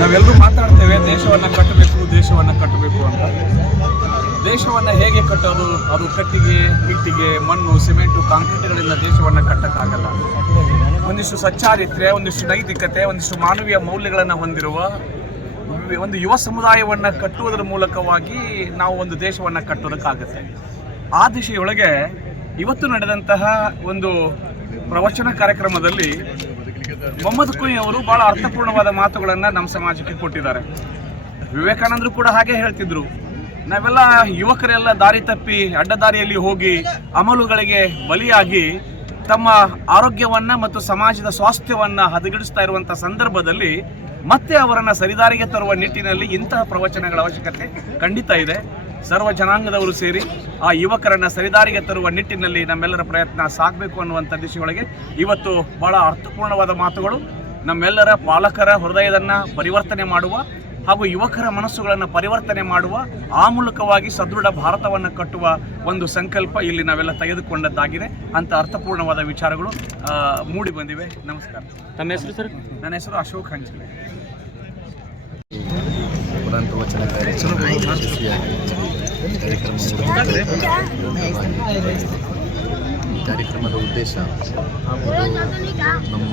ನಾವೆಲ್ಲರೂ ಮಾತಾಡ್ತೇವೆ, ದೇಶವನ್ನು ಕಟ್ಟಬೇಕು ದೇಶವನ್ನು ಕಟ್ಟಬೇಕು ಅಂತ. ದೇಶವನ್ನು ಹೇಗೆ ಕಟ್ಟೋದು ಅದು ಕಟ್ಟಿಗೆ ಇಟ್ಟಿಗೆ ಮಣ್ಣು, ಸಿಮೆಂಟು, ಕಾಂಕ್ರೀಟ್ಗಳಿಂದ ದೇಶವನ್ನು ಕಟ್ಟಕ್ಕಾಗಲ್ಲ. ಒಂದಿಷ್ಟು ಸಚ್ಚಾರಿತ್ರೆ ಒಂದಿಷ್ಟು ನೈತಿಕತೆ, ಒಂದಿಷ್ಟು ಮಾನವೀಯ ಮೌಲ್ಯಗಳನ್ನು ಹೊಂದಿರುವ ಒಂದು ಯುವ ಸಮುದಾಯವನ್ನು ಕಟ್ಟುವುದರ ಮೂಲಕವಾಗಿ ನಾವು ಒಂದು ದೇಶವನ್ನು ಕಟ್ಟೋದಕ್ಕಾಗುತ್ತೆ. ಆ ದಿಶೆಯೊಳಗೆ ಇವತ್ತು ನಡೆದಂತಹ ಒಂದು ಪ್ರವಚನ ಕಾರ್ಯಕ್ರಮದಲ್ಲಿ ಮೊಹಮ್ಮದ್ ಕುಯಿ ಅವರು ಬಹಳ ಅರ್ಥಪೂರ್ಣವಾದ ಮಾತುಗಳನ್ನು ನಮ್ಮ ಸಮಾಜಕ್ಕೆ ಕೊಟ್ಟಿದ್ದಾರೆ. ವಿವೇಕಾನಂದರು ಕೂಡ ಹಾಗೆ ಹೇಳ್ತಿದ್ರು. ನಾವೆಲ್ಲ ಯುವಕರೆಲ್ಲ ದಾರಿ ತಪ್ಪಿ, ಅಡ್ಡದಾರಿಯಲ್ಲಿ ಹೋಗಿ, ಅಮಲುಗಳಿಗೆ ಬಲಿಯಾಗಿ ತಮ್ಮ ಆರೋಗ್ಯವನ್ನ ಮತ್ತು ಸಮಾಜದ ಸ್ವಾಸ್ಥ್ಯವನ್ನ ಹದಗೆಡಿಸ್ತಾ ಇರುವಂತ ಸಂದರ್ಭದಲ್ಲಿ ಮತ್ತೆ ಅವರನ್ನ ಸರಿದಾರಿಗೆ ತರುವ ನಿಟ್ಟಿನಲ್ಲಿ ಇಂತಹ ಪ್ರವಚನಗಳ ಅವಶ್ಯಕತೆ ಖಂಡಿತ ಇದೆ. ಸರ್ವ ಜನಾಂಗದವರು ಸೇರಿ ಆ ಯುವಕರನ್ನು ಸರಿದಾರಿಗೆ ತರುವ ನಿಟ್ಟಿನಲ್ಲಿ ನಮ್ಮೆಲ್ಲರ ಪ್ರಯತ್ನ ಸಾಗಬೇಕು ಅನ್ನುವಂಥ ದಿಶೆಯೊಳಗೆ ಇವತ್ತು ಬಹಳ ಅರ್ಥಪೂರ್ಣವಾದ ಮಾತುಗಳು. ನಮ್ಮೆಲ್ಲರ ಪಾಲಕರ ಹೃದಯದನ್ನ ಪರಿವರ್ತನೆ ಮಾಡುವ ಹಾಗೂ ಯುವಕರ ಮನಸ್ಸುಗಳನ್ನು ಪರಿವರ್ತನೆ ಮಾಡುವ ಆ ಮೂಲಕವಾಗಿ ಸದೃಢ ಭಾರತವನ್ನು ಕಟ್ಟುವ ಒಂದು ಸಂಕಲ್ಪ ಇಲ್ಲಿ ನಾವೆಲ್ಲ ತೆಗೆದುಕೊಂಡದ್ದಾಗಿದೆ ಅಂತ ಅರ್ಥಪೂರ್ಣವಾದ ವಿಚಾರಗಳು ಮೂಡಿ ಬಂದಿವೆ. ನಮಸ್ಕಾರ. ತಮ್ಮ ಹೆಸರು ಸರ್? ನನ್ನ ಹೆಸರು ಅಶೋಕ್ ಹಂಚಲೆ ಕಾರ್ಯಕ್ರಮದ ಉದ್ದೇಶ ನಮ್ಮ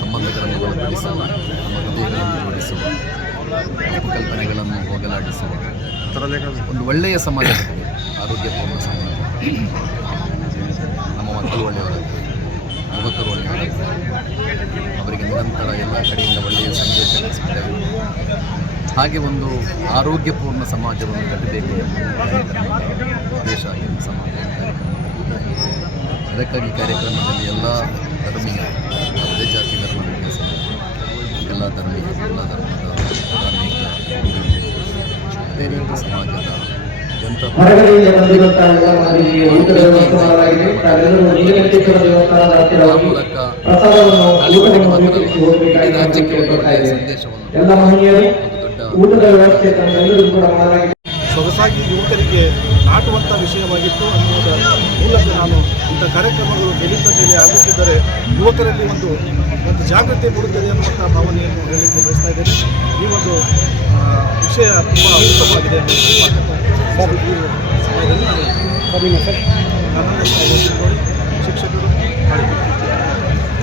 ಸಂಬಂಧಗಳನ್ನು ಬಲಪಡಿಸುವ ನಮ್ಮ ಹೃದಯಗಳನ್ನು ಜೋಡಿಸುವ ಕಲ್ಪನೆಗಳನ್ನು ಹೋಗಲಾಡಿಸುವ. ಒಂದು ಒಳ್ಳೆಯ ಸಮಾಜ ಆರೋಗ್ಯಪೂರ್ಣ ಸಮಾಜ. ನಮ್ಮ ಮಕ್ಕಳು ಒಳ್ಳೆಯವರಾಗ್ತದೆ ಯುವಕರು ಒಳ್ಳೆಯವರಾಗ್ತದೆ ಅವರಿಗೆ ನಿರಂತರ ಎಲ್ಲ ಕಡೆಯಿಂದ ಒಳ್ಳೆಯ ಸಂದೇಶಗಳು ಸಿಗ್ತವೆ ಹಾಗೆ ಒಂದು ಆರೋಗ್ಯಪೂರ್ಣ ಸಮಾಜವನ್ನು ಕಟ್ಟಬೇಕು ದೇಶ ಸಮಾಜ ಅದಕ್ಕಾಗಿ ಕಾರ್ಯಕ್ರಮದಲ್ಲಿ ಎಲ್ಲ ಧರ್ಮೀಯ ಯಾವುದೇ ಜಾತಿ ಧರ್ಮ ಇಲ್ಲ. ಎಲ್ಲ ಧರ್ಮೀಯ ಎಲ್ಲ ಧರ್ಮದ ಧಾರ್ಮಿಕ ಸಮಾಜದ ಜನತಾ ಮೂಲಕ ಪ್ರಸಾದವನ್ನು ಊಟವನ್ನು ರಾಜ್ಯಕ್ಕೆ ಎಲ್ಲ ಮಹನೀಯರು ಊಟದ ವ್ಯವಸ್ಥೆ ತಮ್ಮೆಲ್ಲರಿಗೂ ಕೂಡ ಮಾಡಲಾಗಿದೆ. ಸೊಗಸಾಗಿ ಯುವಕರಿಗೆ ನಾಟುವಂತ ವಿಷಯವಾಗಿತ್ತು. ಅನ್ನುವುದರ ಮೂಲಕ ನಾನು ಇಂಥ ಕಾರ್ಯಕ್ರಮಗಳು ಮೇಲೆ ಆಗುತ್ತಿದ್ದರೆ ಯುವಕರಲ್ಲಿ ಒಂದು ಒಂದು ಜಾಗೃತಿ ಮೂಡುತ್ತದೆ ಅನ್ನುವಂಥ ಭಾವನೆಯನ್ನು ಹೇಳಲಿಕ್ಕೆ ಬಯಸ್ತಾ ಇದ್ದೇನೆ. ಈ ಒಂದು ವಿಷಯ ತುಂಬ ಉತ್ತಮವಾಗಿದೆ ಈ ಸಮಯದಲ್ಲಿ ನಾನು ಶಿಕ್ಷಕರು